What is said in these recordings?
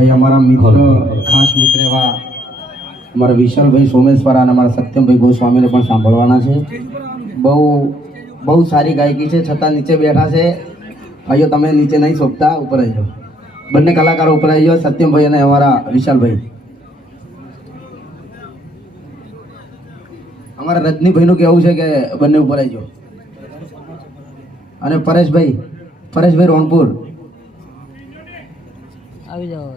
ભાઈ અમારા મિત્ર ખાસ મિત્ર એવા અમારા વિશાલભાઈ સોમેશ્વરા અને અમારા સત્યમભાઈ ગોસ્વામીને પણ સાંભળવાના છે. બહુ સારી ગાયકી છે, છતાં નીચે બેઠા છે ભાઈઓ. તમે નીચે નહીં શોભતા, ઉપર આવી જાઓ. બંને કલાકારો ઉપર આવી જાઓ, સત્યમભાઈ અને અમારા વિશાલભાઈ. અમારા રજનીભાઈનું કહેવું છે કે બંને ઉપર આવી જાઓ. અને પરેશભાઈ રોણપુર આવી જાઓ.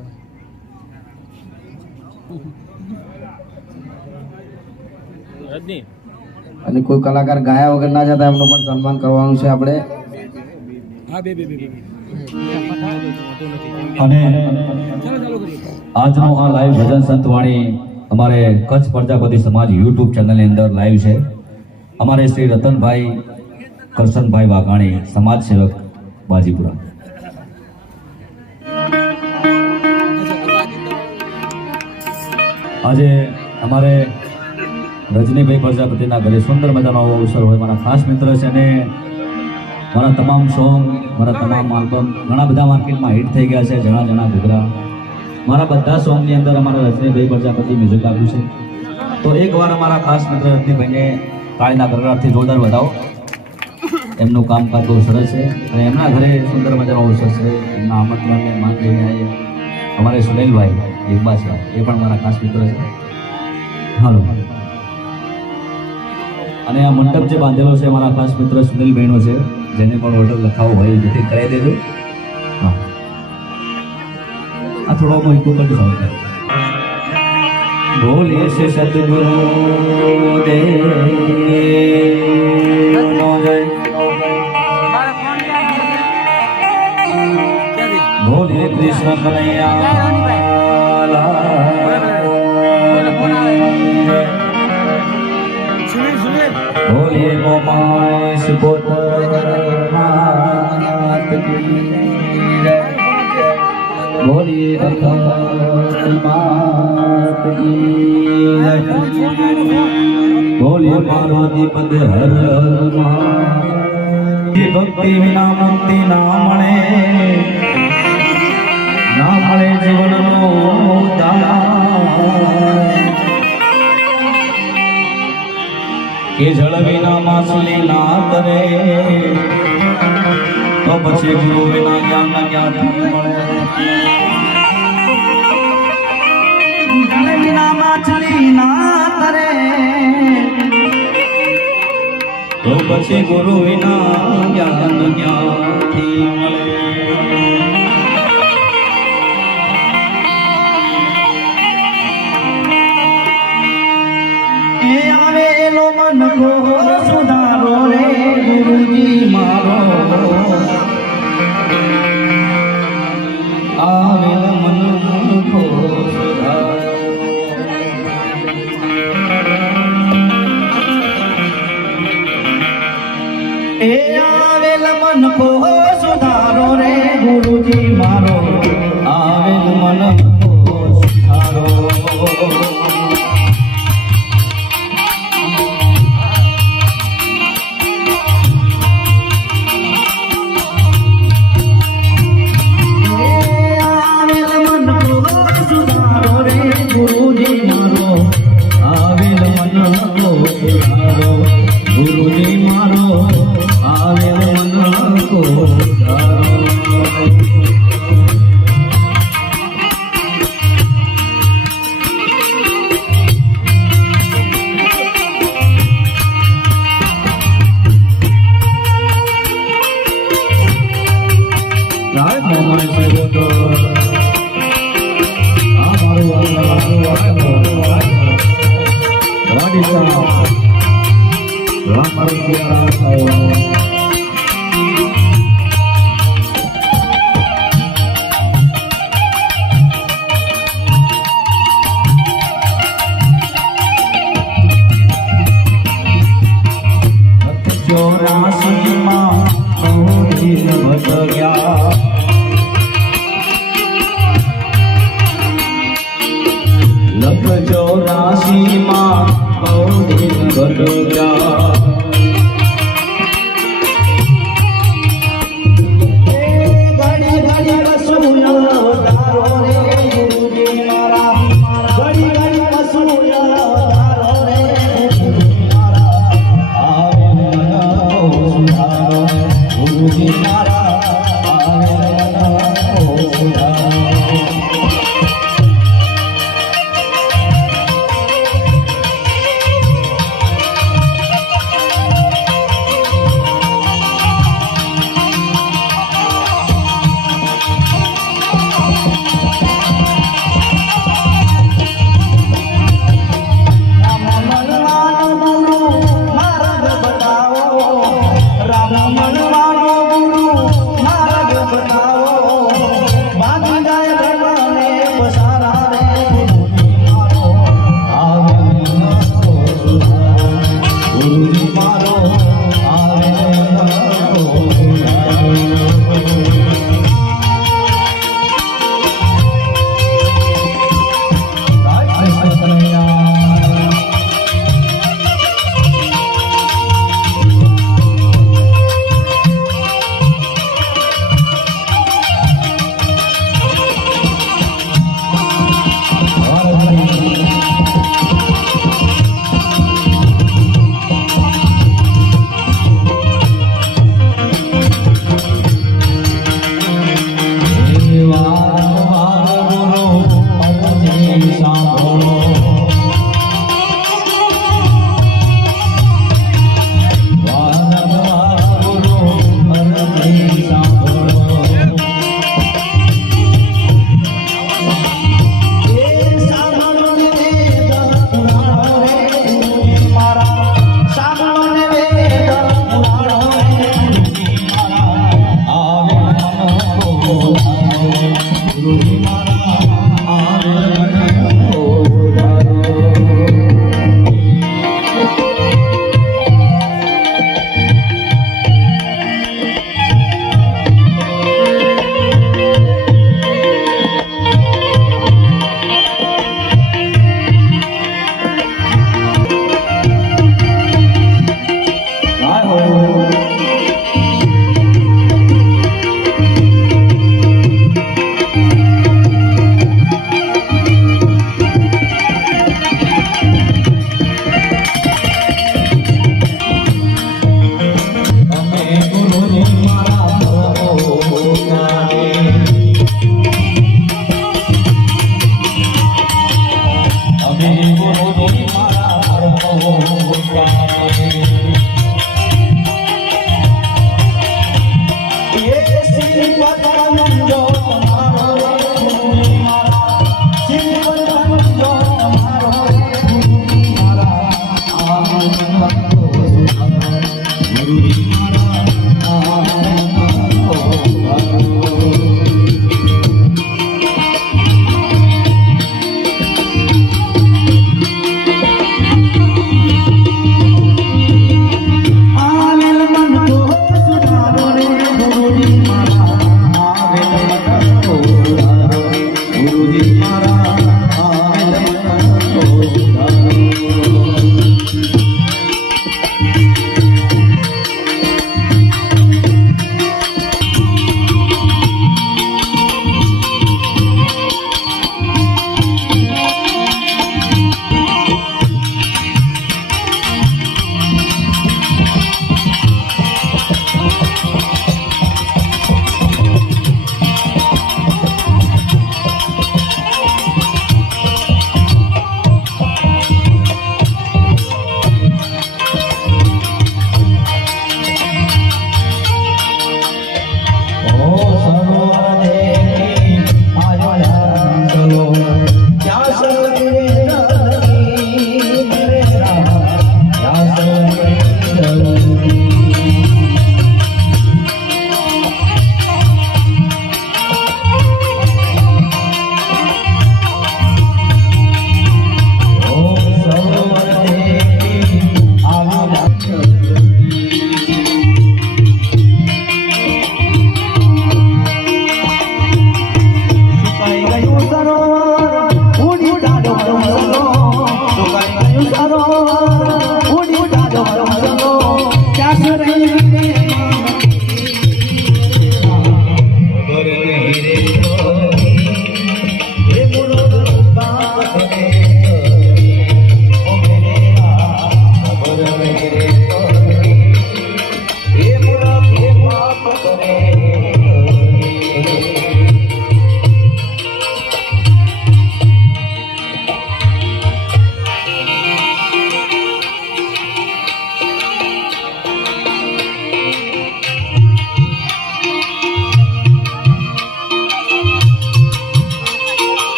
અને કોઈ કલાકાર ગાયા વગર ના જતા એમનું પણ સન્માન કરવાનું છે આપણે. અને આજનો આ લાઈવ ભજન સંતવાણી અમારે કચ્છ પ્રજાપતિ સમાજ યુટ્યુબ ચેનલની અંદર લાઈવ છે. અમારે શ્રી રતનભાઈ કરશનભાઈ વાઘાણી, સમાજ સેવક બાજીપુરા. આજે અમારે રજનીભાઈ પ્રજાપતિના ઘરે સુંદર મજાનો અવસર હોય. મારા ખાસ મિત્ર છે અને મારા તમામ સોંગ, મારા તમામ આલ્બમ ઘણા બધા માર્કેટમાં હિટ થઈ ગયા છે. જણા ઘૂઘરા મારા બધા સોંગની અંદર અમારા રજનીભાઈ પ્રજાપતિ મ્યુઝિક આપ્યું છે. તો એકવાર અમારા ખાસ મિત્ર રજનીભાઈને તાળીના ગરગડાટથી જોરદાર વધાવો. એમનું કામકાજ બહુ સરસ છે અને એમના ઘરે સુંદર મજાનો અવસર છે. એમના આમંત્રણને માન લઈને આવીએ. અમારે સુનિલભાઈ લીંબાસરા એ પણ મારા ખાસ મિત્ર છે. હાલો. અને આ મંડપ જે બાંધેલો છે મારા ખાસ મિત્ર સુનિલભાઈનો છે. જેને પણ ઓર્ડર લખાવો હોય બુકિંગ કરાવી દેજો. હા, આ થોડો મોહિકો કરજો સાહેબ. બોલીએ છે સદગુરુ દેવ બોલીએ કૃષ્ણ કનૈયા बोलिए गोमाय सुपोतनाथ की बोलिए मात की बोलिए पार्वती पद हर भक्ति विना मुक्ति ना મળે જીવનનો કે જળ વિના માછલી ના તરે તો પછી ગુરુ વિના જ્ઞાન ક્યાંથી મળે. જળ વિના માછલી ના તરે તો પછી ગુરુ વિના જ્ઞાન ક્યાંથી મળે. મન કો સુધારો રે ગુરુજી મારો આવેલ મન કો સુધારો. એ આવેલ મન કો સુધારો રે ગુરુજી મારો આવેલ મન કો સુધારો. ગુરુજી મારો આવેલ મન કો ઘડી ઘડી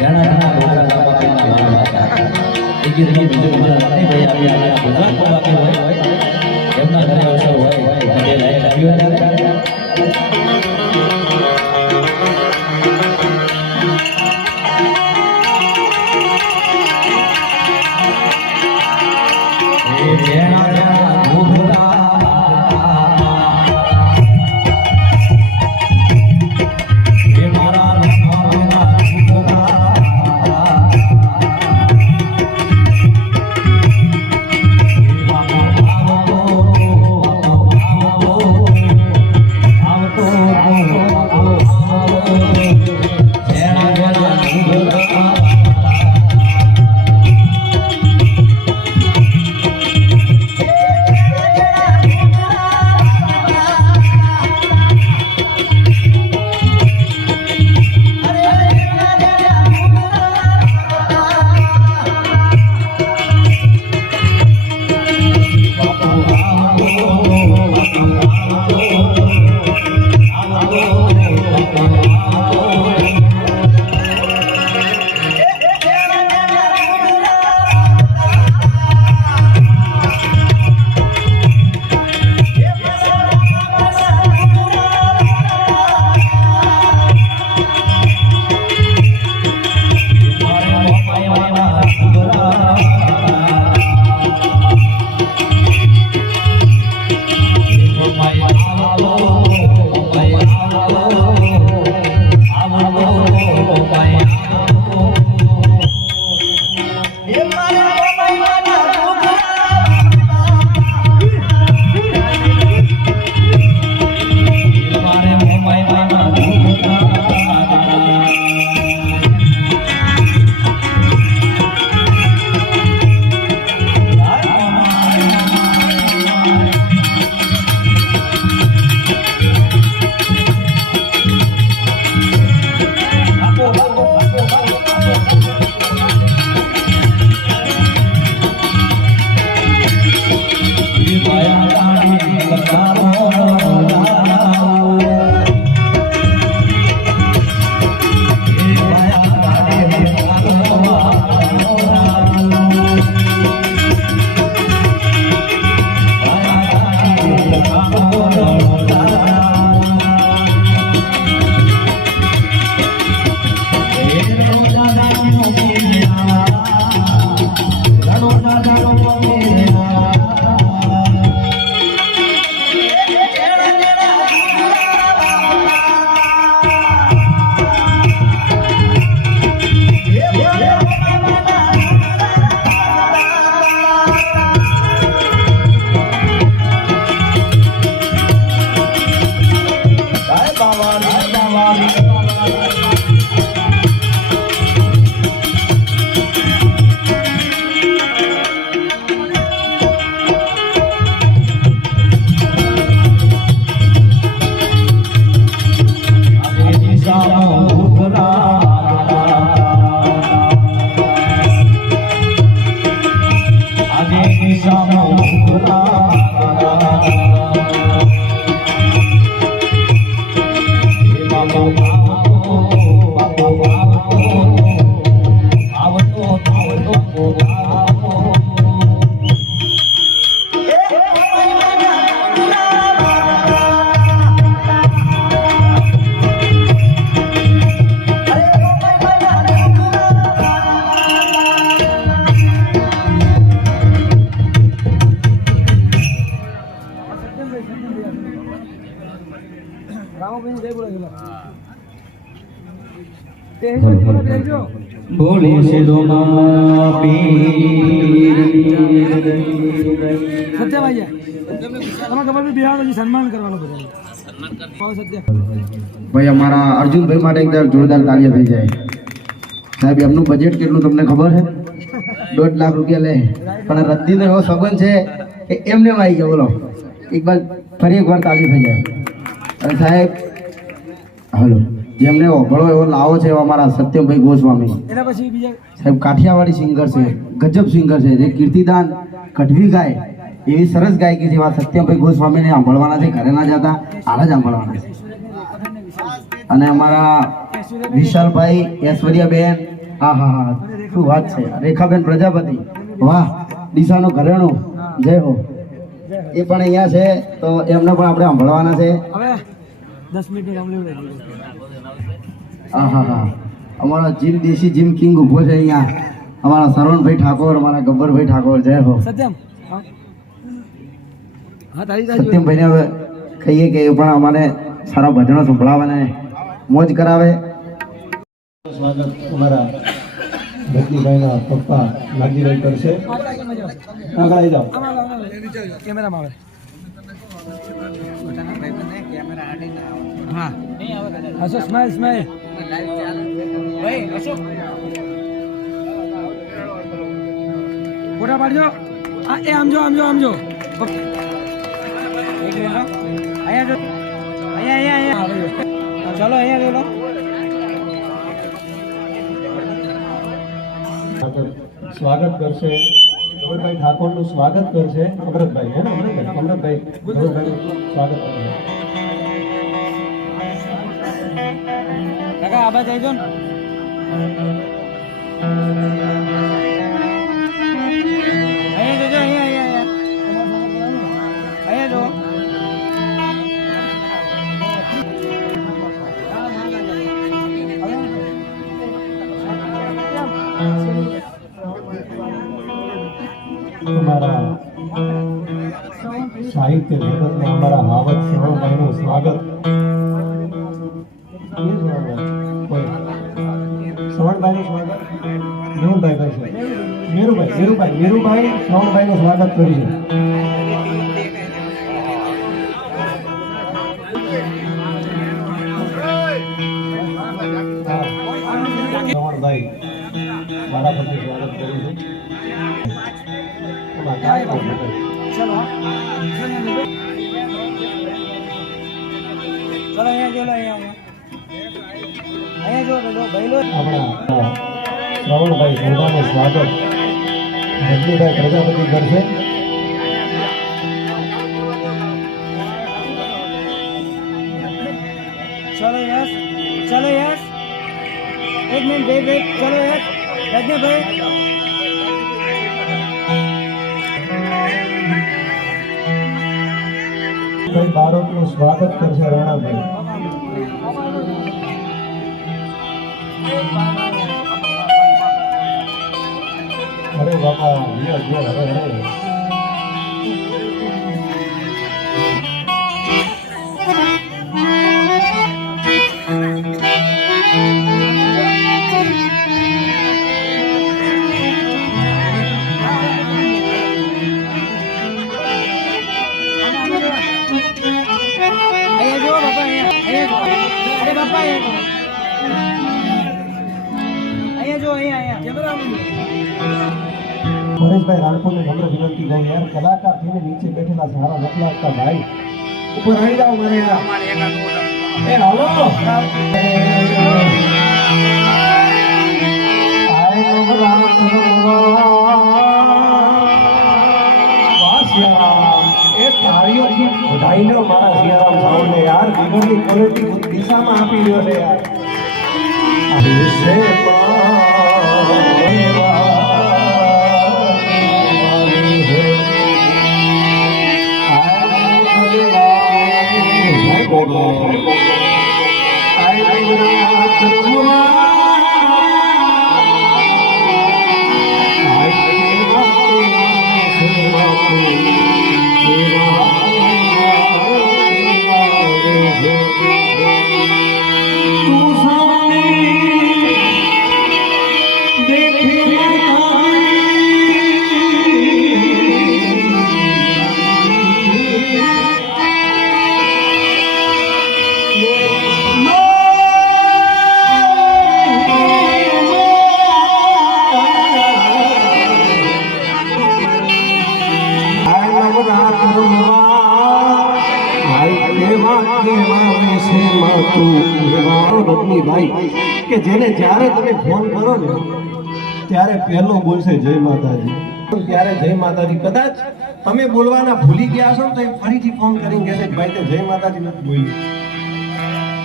જેના જેના ડોગરા બાપાના લાડવા હતા. એ ગીતનો બીજો અમારા રતિભાઈ આવ્યા ગુજરાતમાં બાકી હોય એમના ઘરે અવસર હોય તે લાઈન લાગ્યું હોય. બોલી છે ભાઈ અમારા અર્જુનભાઈ માટે એકદમ જોરદાર તાળીઓ થઈ જાય. સાહેબ એમનું બજેટ કેટલું તમને ખબર છે? 1.5 લાખ રૂપિયા લે, પણ રદ્દીનો એવો સંબંધ છે કે એમને આવી ગયો. બોલો ફરી એકવાર તાળી થઈ જાય. અને સાહેબ હલો, જેમને ઓભળો એવો લાવો છે એવા અમારા સત્યમભાઈ ગોસ્વામી સાહેબ, કાઠિયાવાડી સિંગર છે, ગજબ સિંગર છે, જે કીર્તિદાન કઢવી ગાય એવી સરસ ગાયકી છે. એવા સત્યમભાઈ ગોસ્વામીને સાંભળવાના છે, ઘરે ના જતા હાલ જ સાંભળવાના છે. અને અમારા વિશાલભાઈ, ઐશ્વર્યાબેન, હા હા હા શું વાત છે રેખાબેન પ્રજાપતિ વાહ ડીસાનું ઘરેણું જય હો એ પણ અહીંયા છે તો એમને પણ આપણે સાંભળવાના છે હવે 10 મિનિટ સાંભળ્યું હા હા હા અમારા જીમ દેશી જીમ કિંગ ઊભો છે અહીંયા અમારા સરવણભાઈ ઠાકોર અમારા ગબ્બરભાઈ ઠાકોર જય હો સત્યમ હા તારી સત્યમભાઈને હવે કહીએ કે એ પણ અમારે સારા ભજનો સંભળાવે ને મોજ કરાવે સ્વાગત અમારા રજનીભાઈના પપ્પા નાગજીભાઈ કરશે. આગળ આવી જાઓ. કેમેરામાં આવે હા અશોક સ્માઈલ સ્માઈલ ફોટા પાડજો આ એ આમ જો અહીંયા જો અહીંયા ચાલો અહીંયા જો લો સ્વાગત કરશે અમરભાઈ ઠાકોરનું સ્વાગત કરશે અમરતભાઈ હે ને અમરતભાઈ સ્વાગત કરશે. કાકા આબા જઈજો ને અહીંયા જોજો અહીંયા જો તમારા સાહિત્ય જગતમાં અમારા હાવત શ્રવણભાઈનું સ્વાગત. શ્રવણભાઈનું સ્વાગત મેરુભાઈ શ્રવણભાઈનું સ્વાગત કરીશું. શ્રવણભાઈ વારાફરતી સ્વાગત કરીશું. ચલો અહીંયા જો લો અહીંયા જો ભાઈ લો આપણા શ્રવણભાઈ સંધાનું સ્વાગત રજનીભાઈ પ્રજાપતિ કરશે. चलो यस एक मिनट वेट चलो यस रजनी भाई કઈ બાળકનું સ્વાગત કરશે રાણાભાઈ. અરે બાપા અરે અહીંયા જો બાપા અહીંયા અરે બાપા અહીંયા જો અહીંયા પરેશભાઈ રાણપુરને નમ્ર વિનંતી કહું યાર કલાકાર થઈને નીચે બેઠેલા સારા નથી લાગતા ભાઈ ઉપર આવી જાઓ મારે યાર એ હાલો વધાઈનો મારા સિયારામ સાઉન્ડને યાર વિગરની ક્વોલિટી દિશામાં આપી રહ્યો છે યાર રજનીભાઈ કે જેને જ્યારે તમે ફોન કરો ને ત્યારે પહેલો બોલશે જય માતાજી. ત્યારે જય માતાજી કદાચ તમે બોલવાના ભૂલી ગયા છો તો એ ફરીથી ફોન કરીને કહેશે ભાઈ તે જય માતાજી નથી બોલી.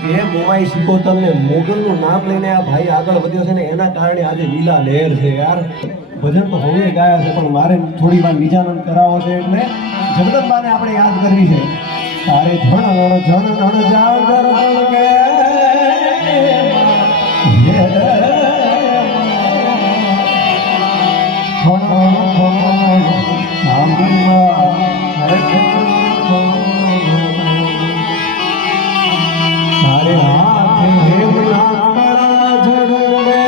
એ મોવાઈ સિકોતર ને મોગલનું નામ લઈને આ ભાઈ આગળ વધ્યો છે ને એના કારણે આજે લીલા લહેર છે યાર. ભજન તો હવે ગાયા છે પણ મારે થોડી વાર નિજાનંદ કરાવો છે એટલે જગદંબાને આપણે યાદ કરવી છે. તારે જણ જાણ કે તારે હાથ હેમ લાકડા જડવે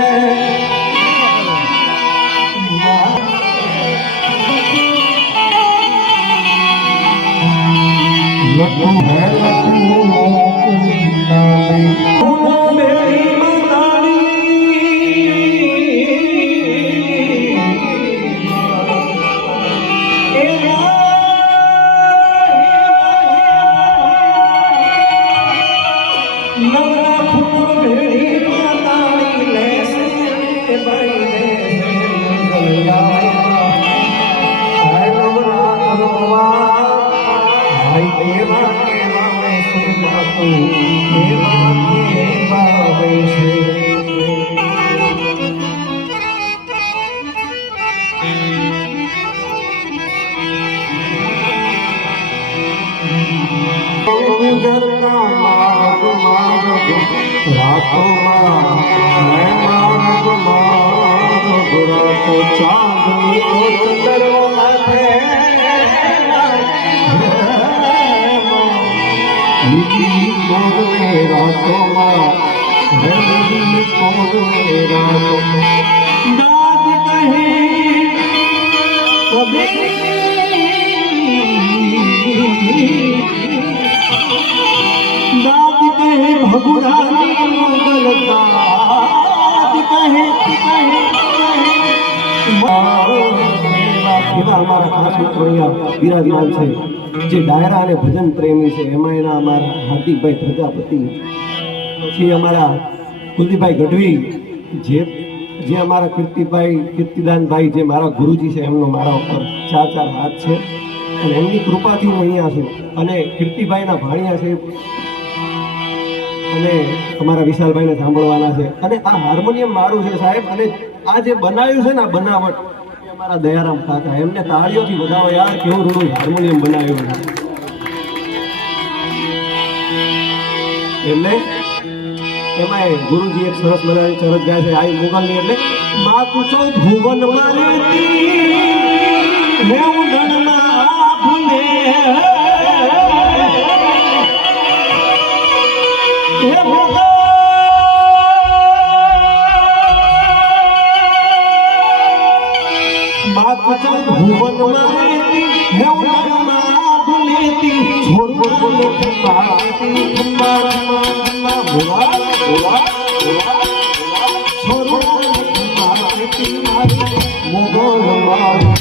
લખો હે લખો મેરી અમારા ખાસ મિત્રો અહીંયા બિરાજમાન છે જે ડાયરા અને ભજન પ્રેમી છે. એમાં એના અમારા હાર્દિકભાઈ પ્રજાપતિ, પછી અમારા કુલદીપભાઈ ગઢવી, જે અમારા કીર્તિદાનભાઈ જે મારા ગુરુજી છે, એમનો મારા ઉપર 4 હાથ છે અને એમની કૃપાથી હું અહીંયા છું. અને કીર્તિભાઈના ભાણિયા છે અને અમારા વિશાલભાઈને સાંભળવાના છે. અને આ હાર્મોનિયમ મારું છે સાહેબ. અને આ જે બનાવ્યું છે ને આ બનાવટ અમારા દયારામ કાકા, એમને તાળીઓથી વધાવો યાર, કેવું રૂડું હાર્મોનિયમ બનાવ્યું છે. એટલે એમાં ગુરુજી એક સરસ મજાની ચરત ગાય છે આ મોગલની. એટલે માતું છો ભુવન મારેતી હે ઉડણમાં ભૂલે હે ભગવાન માતું છો ભુવન મારેતી હે ઉડણમાં ભૂલેતી છોરું પાતી ખંબા ભુવા ભુવા ભુવા છોરું પાતી મોગલ મારી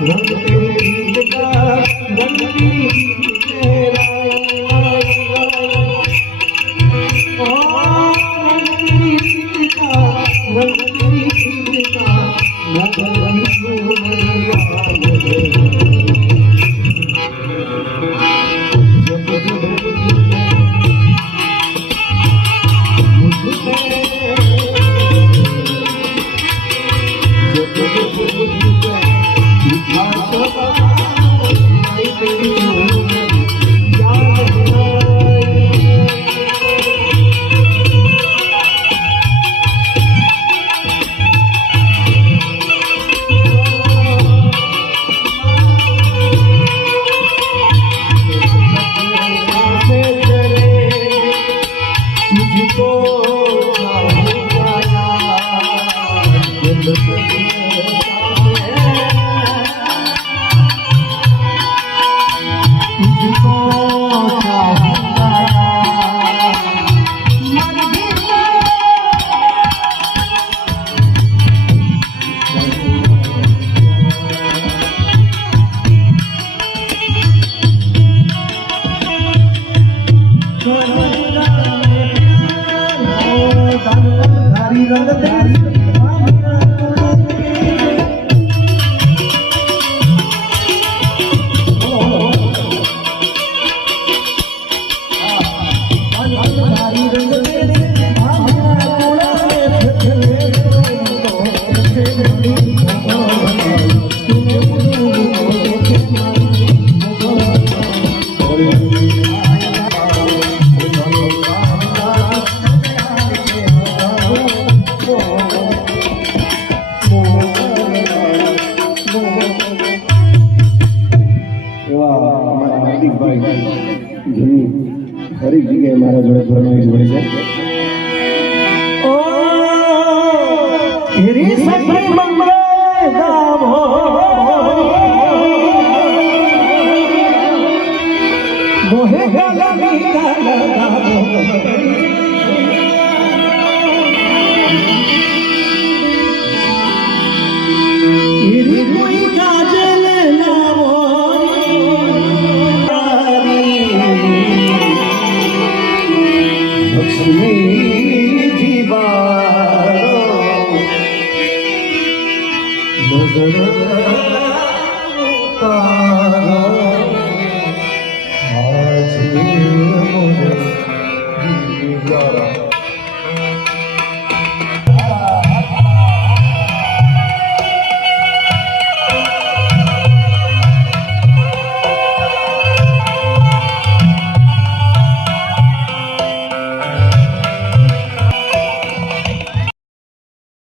रंग तेरे गीत का रंग तेरी तेरा ओ रंग तेरी गीत का रंग तेरी गीत का मोहन सुमरिया હાર્દિકભાઈ ઘણી ખરી જગ્યાએ મારા જોડે ફરમાવી જોડે છે